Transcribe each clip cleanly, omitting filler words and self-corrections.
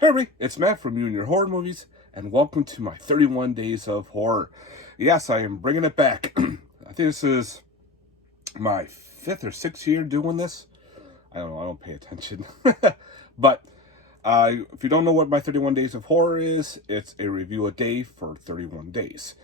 Hey everybody, it's Matt from You and Your Horror Movies, and welcome to my 31 Days of Horror. Yes, I am bringing it back. I think this is my 5th or 6th year doing this. I don't know, I don't pay attention. But if you don't know what my 31 Days of Horror is, it's a review a day for 31 days.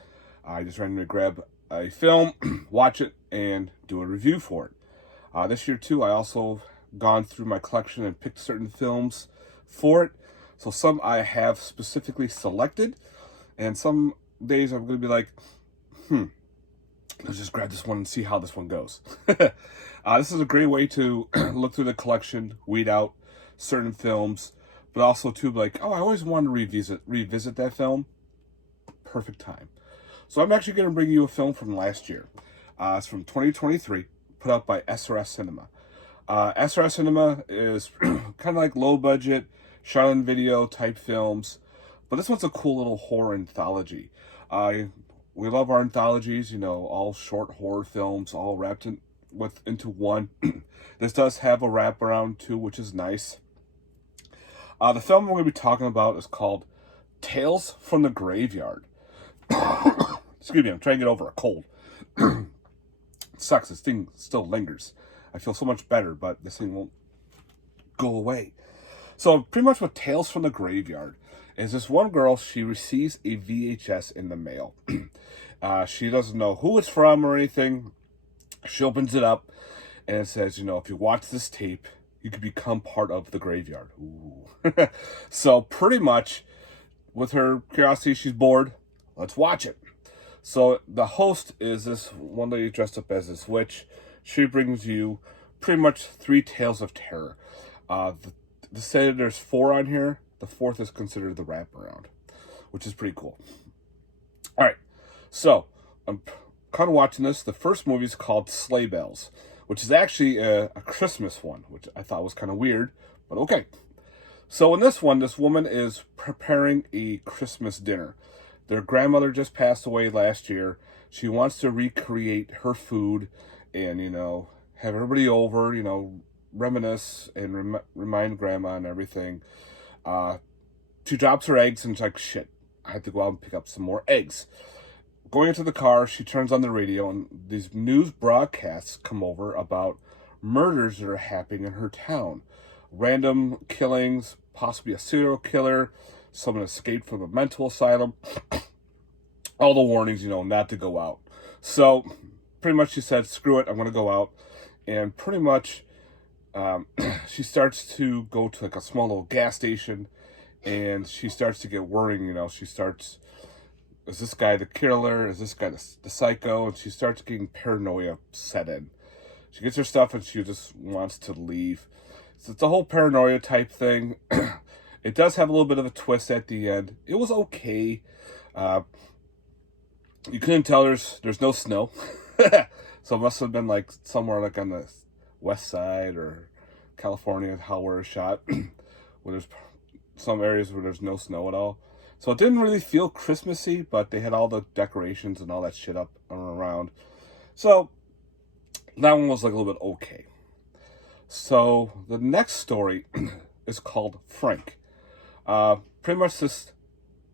I just randomly grab a film, watch it, and do a review for it. This year too, I also gone through my collection and picked certain films for it. So some I have specifically selected, and some days I'm going to be like, let's just grab this one and see how this one goes. This is a great way to look through the collection, weed out certain films, but also to be like, oh, I always wanted to revisit that film. Perfect time. So I'm actually going to bring you a film from last year. It's from 2023, put out by SRS Cinema. SRS Cinema is kind of like low budget, shot on video type films, but this one's a cool little horror anthology. We love our anthologies, you know, all short horror films, all wrapped into one. This does have a wraparound too, which is nice. The film we're going to be talking about is called Tales from the Graveyard. Excuse me, I'm trying to get over a cold. It sucks, this thing still lingers. I feel so much better, but this thing won't go away. So pretty much what Tales from the Graveyard is, this one girl, she receives a VHS in the mail. She doesn't know who it's from or anything. She opens it up and it says, you know, if you watch this tape, you could become part of the graveyard. Ooh. So pretty much with her curiosity, she's bored. Let's watch it. So the host is this one lady dressed up as this witch. She brings you pretty much 3 tales of terror. They say there's 4 on here. The 4th is considered the wraparound, which is pretty cool. All right, so I'm kind of watching this. The first movie is called Sleigh Bells, which is actually a Christmas one, which I thought was kind of weird, but okay. So in this one, this woman is preparing a Christmas dinner. Their grandmother just passed away last year. She wants to recreate her food and, you know, have everybody over, you know, reminisce and remind grandma and everything. She drops her eggs and she's like, shit, I have to go out and pick up some more eggs. Going into the car, she turns on the radio and these news broadcasts come over about murders that are happening in her town. Random killings, possibly a serial killer, someone escaped from a mental asylum. All the warnings, you know, not to go out. So pretty much she said, screw it, I'm going to go out. And pretty much she starts to go to like a small little gas station and she starts to get worrying, you know, she starts, is this guy the killer? Is this guy the psycho? And she starts getting paranoia set in. She gets her stuff and she just wants to leave. So it's a whole paranoia type thing. It does have a little bit of a twist at the end. It was okay. You couldn't tell there's no snow. So it must have been like somewhere like on the west side or California, how we're shot, where there's some areas where there's no snow at all. So it didn't really feel Christmassy, but they had all the decorations and all that shit up and around. So that one was like a little bit okay. So the next story is called Frank. Pretty much this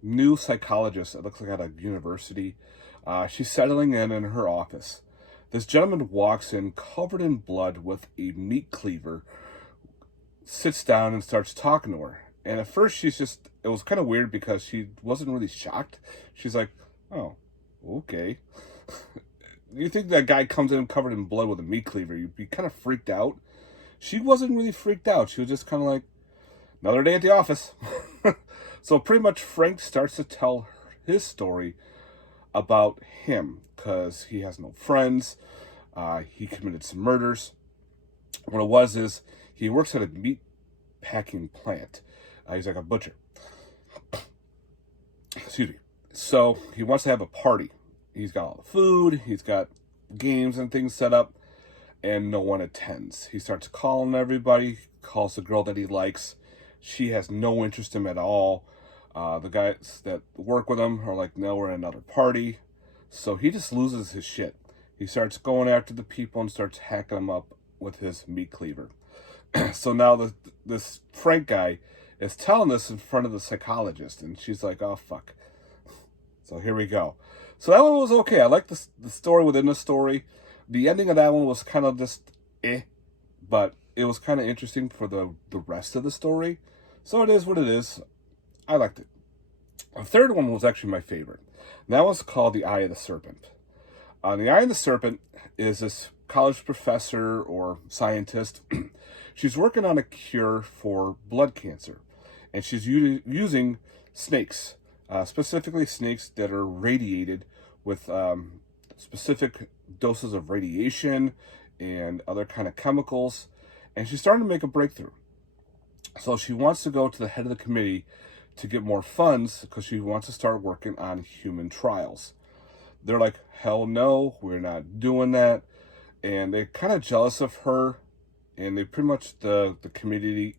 new psychologist, it looks like at a university. She's settling in her office. This gentleman walks in covered in blood with a meat cleaver, sits down and starts talking to her. And at first it was kind of weird because she wasn't really shocked. She's like, oh, okay. You think that guy comes in covered in blood with a meat cleaver, you'd be kind of freaked out. She wasn't really freaked out. She was just kind of like, another day at the office. So pretty much Frank starts to tell his story about him because he has no friends. He committed some murders. What it was is he works at a meat packing plant. He's like a butcher. Excuse me. So he wants to have a party. He's got all the food. He's got games and things set up, and no one attends. He starts calling everybody. Calls the girl that he likes. She has no interest in him at all. The guys that work with him are like, no, we're at another party. So he just loses his shit. He starts going after the people and starts hacking them up with his meat cleaver. So now this Frank guy is telling this in front of the psychologist, and she's like, "Oh fuck." So here we go. So that one was okay. I like the story within the story. The ending of that one was kind of just but it was kind of interesting for the rest of the story. So it is what it is. I liked it. The third one was actually my favorite. And that was called The Eye of the Serpent. The Eye of the Serpent is this college professor or scientist. She's working on a cure for blood cancer. And she's using snakes, specifically snakes that are radiated with specific doses of radiation and other kind of chemicals. And she's starting to make a breakthrough. So she wants to go to the head of the committee to get more funds because she wants to start working on human trials. They're like, hell no, we're not doing that. And they're kind of jealous of her. And they pretty much, the committee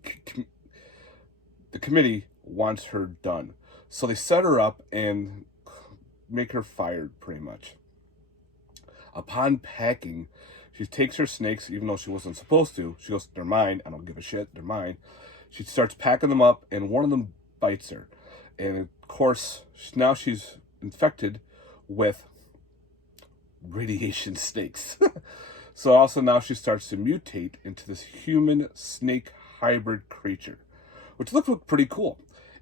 wants her done. So they set her up and make her fired pretty much. Upon packing, she takes her snakes, even though she wasn't supposed to. She goes, they're mine. I don't give a shit. They're mine. She starts packing them up, and one of them bites her. And of course, now she's infected with radiation snakes. So also now she starts to mutate into this human snake hybrid creature, which looked pretty cool.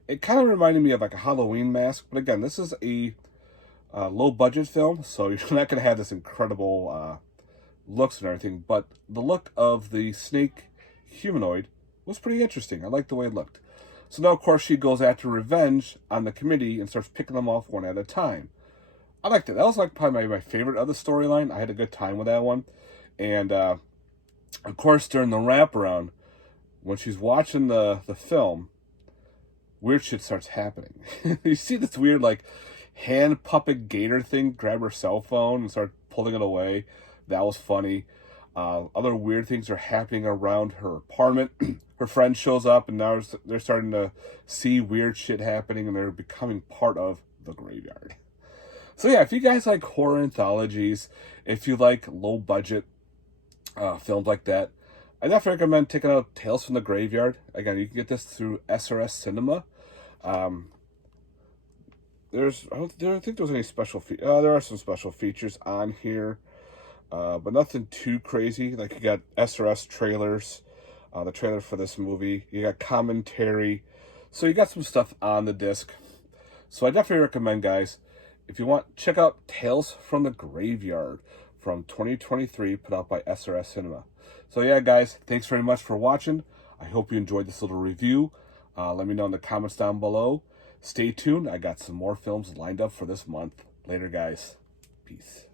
It kind of reminded me of like a Halloween mask. But again, this is a low budget film, so you're not going to have this incredible looks and everything, but the look of the snake humanoid was pretty interesting. I liked the way it looked. So now, of course, she goes after revenge on the committee and starts picking them off one at a time. I liked it. That was like probably my favorite of the storyline. I had a good time with that one. And, of course, during the wraparound, when she's watching the film, weird shit starts happening. You see this weird, like, hand puppet gator thing grab her cell phone and start pulling it away. That was funny. Other weird things are happening around her apartment. Her friend shows up, and now they're starting to see weird shit happening, and they're becoming part of the graveyard. So yeah, if you guys like horror anthologies, if you like low budget films like that, I definitely recommend checking out Tales from the Graveyard. Again, you can get this through SRS Cinema. I don't think there's any special there are some special features on here, but nothing too crazy. Like, you got SRS trailers, the trailer for this movie. You got commentary, so you got some stuff on the disc. So I definitely recommend, guys, if you want, check out Tales from the Graveyard from 2023, put out by SRS Cinema. So yeah, guys, thanks very much for watching. I hope you enjoyed this little review. Let me know in the comments down below. Stay tuned. I got some more films lined up for this month. Later, guys. Peace.